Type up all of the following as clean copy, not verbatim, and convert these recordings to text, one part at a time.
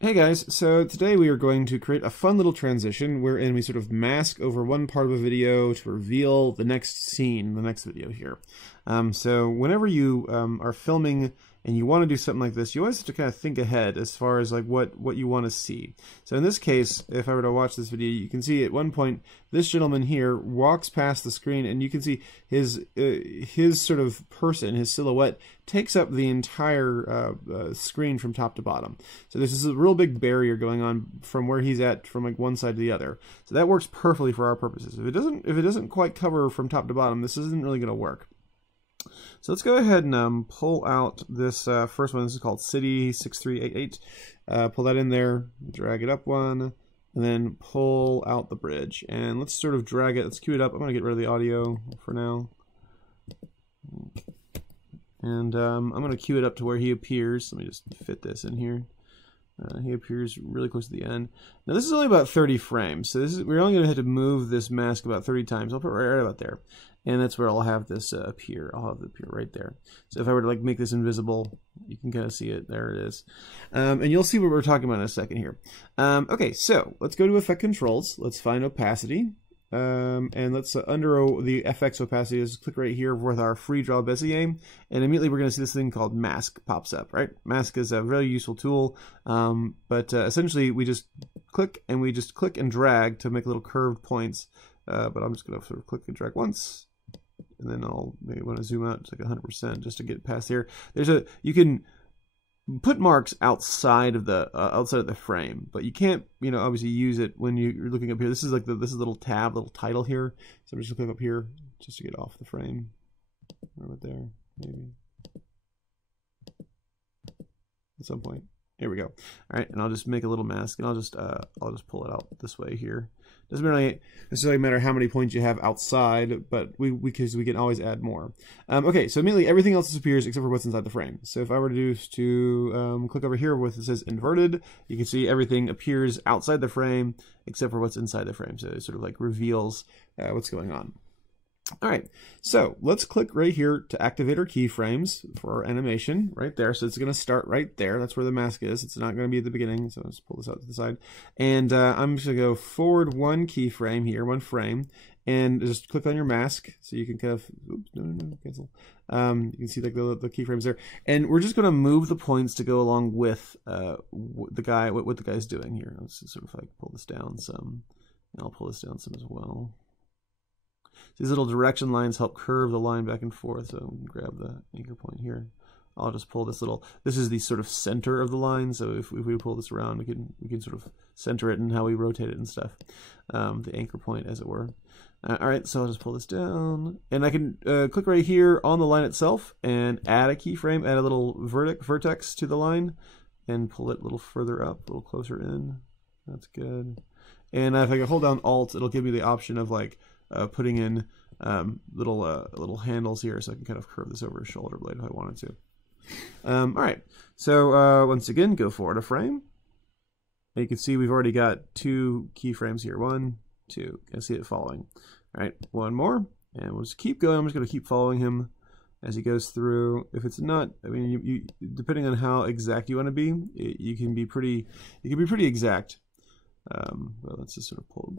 Hey guys, so today we are going to create a fun little transition wherein we sort of mask over one part of a video to reveal the next scene, the next video here. So whenever you are filming and you want to do something like this, you always have to kind of think ahead as far as like what you want to see. So in this case, if I were to watch this video, you can see at one point this gentleman here walks past the screen, and you can see his sort of person, his silhouette, takes up the entire screen from top to bottom. So there's this real big barrier going on from where he's at, from like one side to the other. So that works perfectly for our purposes. If it doesn't quite cover from top to bottom, this isn't really going to work. So let's go ahead and pull out this first one. This is called City 6388. Pull that in there, drag it up one, and then pull out the bridge. And let's sort of drag it. Let's cue it up. I'm going to get rid of the audio for now. And I'm going to cue it up to where he appears. Let me just fit this in here. He appears really close to the end. Now this is only about 30 frames, so we're only going to have to move this mask about 30 times. I'll put it right about there, and that's where I'll have this appear. I'll have it appear right there. So if I were to like make this invisible, you can kind of see it. There it is, and you'll see what we're talking about in a second here. Okay, so let's go to Effect Controls. Let's find Opacity. And let's under the FX opacity, just click right here with our free draw Bezier, and immediately we're going to see this thing called mask pops up, right? Mask is a very useful tool, but essentially we just click and drag to make little curved points, but I'm just going to sort of click and drag once, and then I'll maybe want to zoom out to like 100% just to get past here. You can put marks outside of the frame, but you can't, obviously use it when you're looking up here. This is like this little tab, little title here. So I'm just gonna click up here just to get off the frame. Right there, maybe at some point. Here we go. All right, and I'll just make a little mask, and I'll just pull it out this way here. Doesn't really necessarily matter how many points you have outside, but because we can always add more. Okay, so immediately everything else disappears except for what's inside the frame. So if I were to click over here where it says inverted, you can see everything appears outside the frame except for what's inside the frame. So it sort of like reveals what's going on. All right, so let's click right here to activate our keyframes for our animation right there. So it's going to start right there. That's where the mask is. It's not going to be at the beginning. So let's pull this out to the side. And I'm just going to go forward one keyframe here, one frame, and just click on your mask. So you can kind of, oops, no, cancel. You can see like the keyframes there. And we're just going to move the points to go along with what the guy's doing here. Let's just sort of like pull this down some, and I'll pull this down some as well. These little direction lines help curve the line back and forth. So grab the anchor point here. I'll just pull this is the sort of center of the line. So if we pull this around, we can sort of center it and how we rotate it and stuff. The anchor point, as it were. All right, so I'll just pull this down, and I can click right here on the line itself and add a keyframe, add a little vertex to the line, and pull it a little further up, a little closer in. That's good. And if I can hold down Alt, it'll give me the option of like putting in little handles here, so I can kind of curve this over a shoulder blade if I wanted to. All right, so once again, go forward a frame. And you can see we've already got 2 keyframes here. 1, 2. You can see it following. All right, one more, and we'll just keep going. I'm just going to keep following him as he goes through. If it's not, I mean, you depending on how exact you want to be, you can be pretty exact. But let's just sort of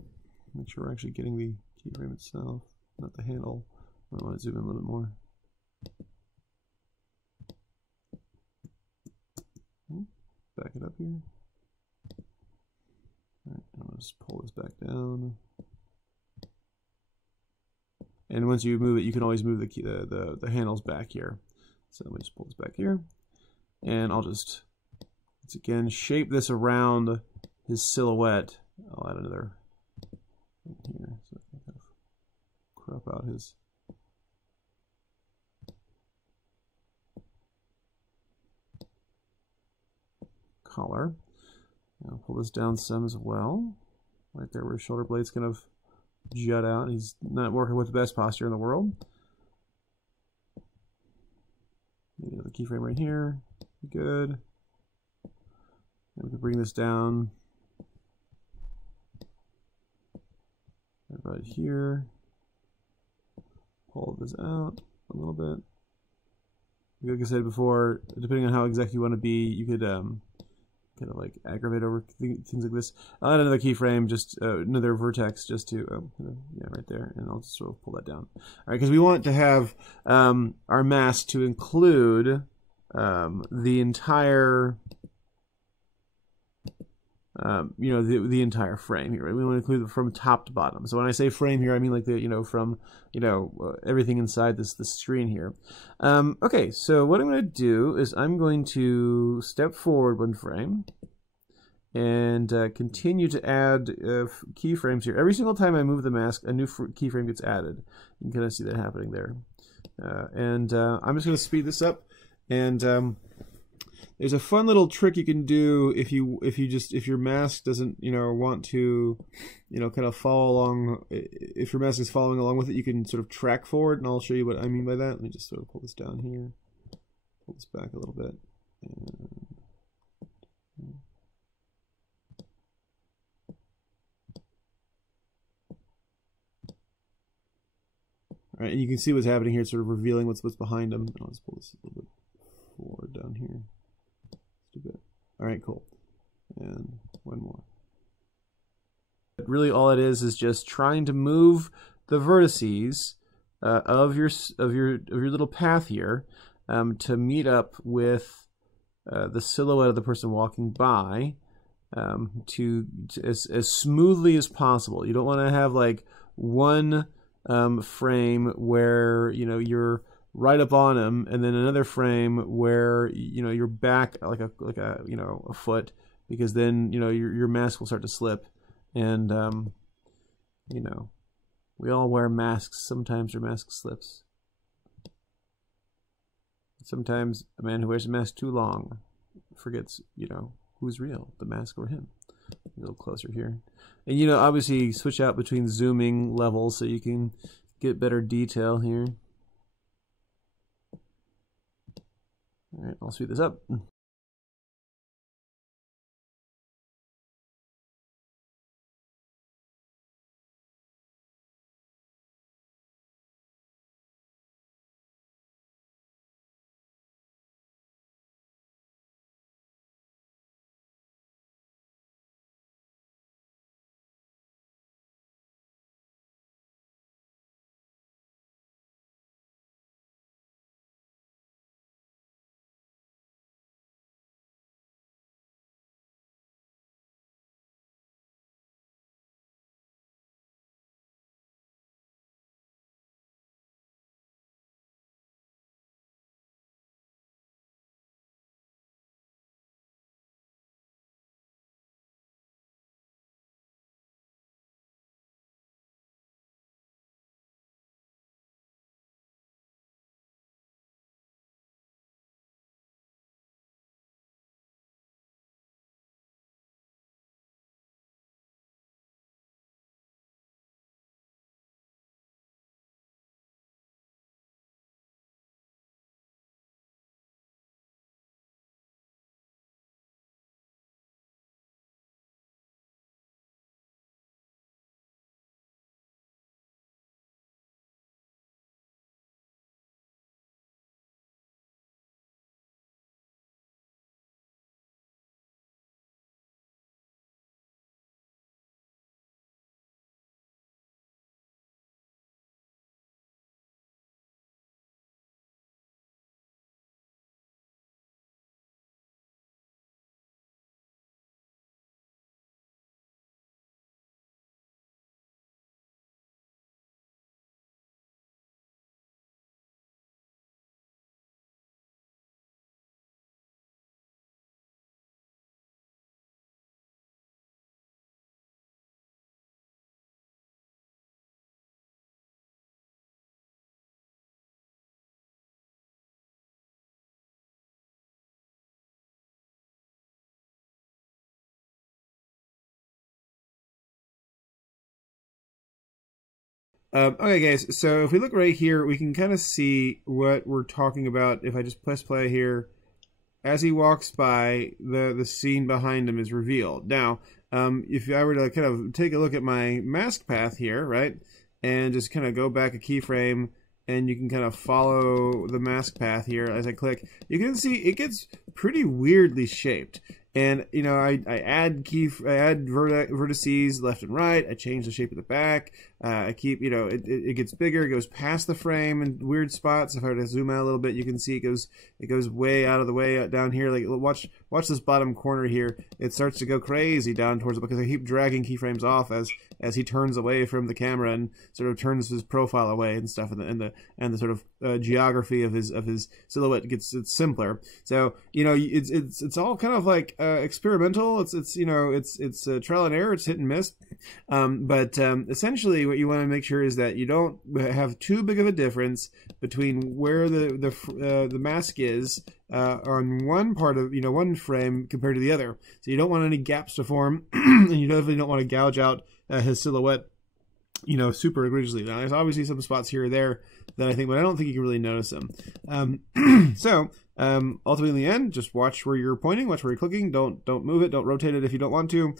make sure we're actually getting the keyframe itself, not the handle. I want to zoom in a little bit more. Back it up here. All right, I'll just pull this back down. And once you move it, you can always move the handles back here. So let me just pull this back here, and I'll just once again shape this around his silhouette. I'll add another thing here, so I can kind of crop out his collar. And I'll pull this down some as well, right there where his shoulder blades kind of jut out. He's not working with the best posture in the world. Maybe another keyframe right here. Good. And we can bring this down right here. Pull this out a little bit. Like I said before, depending on how exact you want to be, you could kind of like aggravate over things like this. I'll add another keyframe, just another vertex, just to yeah, right there, and I'll just sort of pull that down. All right, because we want to have our mask to include the entire. You know, the entire frame here. Right? We want to include it from top to bottom. So when I say frame here, I mean like the, you know, from, you know, everything inside this screen here. Okay, so what I'm going to do is I'm going to step forward one frame and continue to add keyframes here. Every single time I move the mask, a new keyframe gets added. You can kind of see that happening there. And I'm just going to speed this up, and there's a fun little trick you can do if your mask doesn't, you know, want to, you know, kind of follow along. If your mask is following along with it, you can sort of track forward, and I'll show you what I mean by that. Let me just sort of pull this down here, pull this back a little bit. All right, and you can see what's happening here. It's sort of revealing what's behind them. I'll just pull this a little bit forward down here. Just a bit. All right, cool. And one more. But really, all it is just trying to move the vertices of your little path here to meet up with the silhouette of the person walking by, as smoothly as possible. You don't want to have like one frame where, you know, you're right up on him, and then another frame where, you know, you're back like a you know, a foot, because then, you know, your mask will start to slip. And you know, we all wear masks. Sometimes your mask slips. Sometimes a man who wears a mask too long forgets, you know, who's real, the mask or him. A little closer here. And, you know, obviously switch out between zooming levels so you can get better detail here. All right, I'll speed this up. Okay, guys, so if we look right here, we can kind of see what we're talking about. If I just press play here, as he walks by, the scene behind him is revealed. Now, if I were to kind of take a look at my mask path here, right, and just kind of go back a keyframe, and you can kind of follow the mask path here as I click, you can see it gets pretty weirdly shaped. And you know, I add vertices left and right. I change the shape of the back. I keep, you know, it gets bigger. It goes past the frame in weird spots. If I were to zoom out a little bit, you can see it goes way out of the way down here. Like watch this bottom corner here. It starts to go crazy down towards it because I keep dragging keyframes off as he turns away from the camera and sort of turns his profile away and stuff. And the sort of geography of his silhouette it's simpler. So you know, it's all kind of like experimental. It's you know, it's trial and error. It's hit and miss. But essentially, what you want to make sure is that you don't have too big of a difference between where the mask is on one part of, you know, one frame compared to the other. So you don't want any gaps to form, and you definitely don't want to gouge out his silhouette, you know, super egregiously. Now, there's obviously some spots here or there that I think, but I don't think you can really notice them. Ultimately, in the end, just watch where you're pointing, watch where you're clicking. Don't move it, don't rotate it if you don't want to,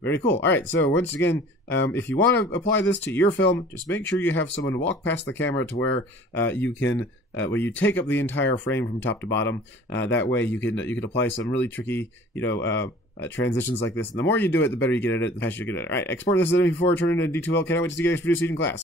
very cool. All right, so once again, if you want to apply this to your film, just make sure you have someone walk past the camera to where you can, where you take up the entire frame from top to bottom. That way, you can apply some really tricky, you know, transitions like this. And the more you do it, the better you get at it, the faster you get at it. All right, export this as an MP4, turn it into D2L. Cannot wait to see you guys produce it in class.